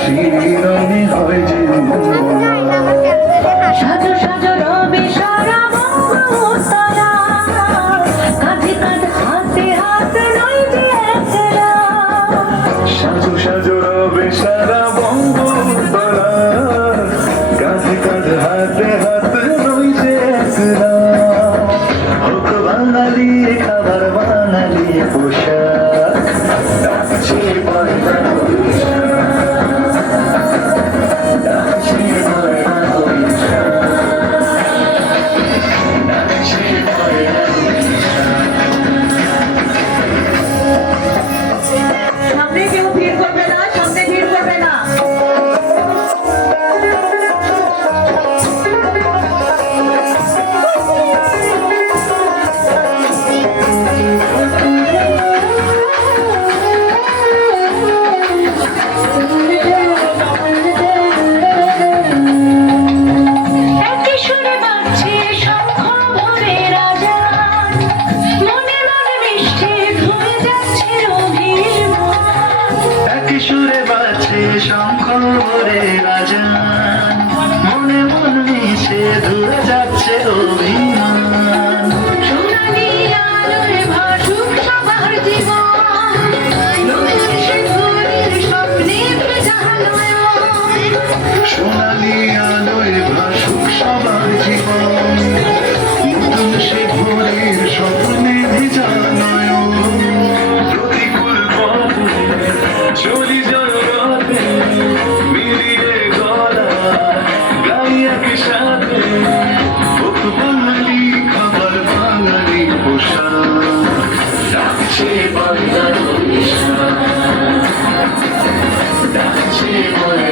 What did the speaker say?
শিরনে হয় যে সাজো সাজো রবি সারা বঙ্গোত্তরা কাঁধে কাঁধ হাতে হাত নয় যে একলা। সাজু সাজু রবে সারা বঙ্গোত্তরা কাঁধে কাঁধে হাতে হাতে নই যে একলা। হোক বাঙালি খাবার বাঙালি পোশাক। ভরে রাজা। মনে মন মিশে দূরে যাচ্ছে অভিমান ডাকছে বলে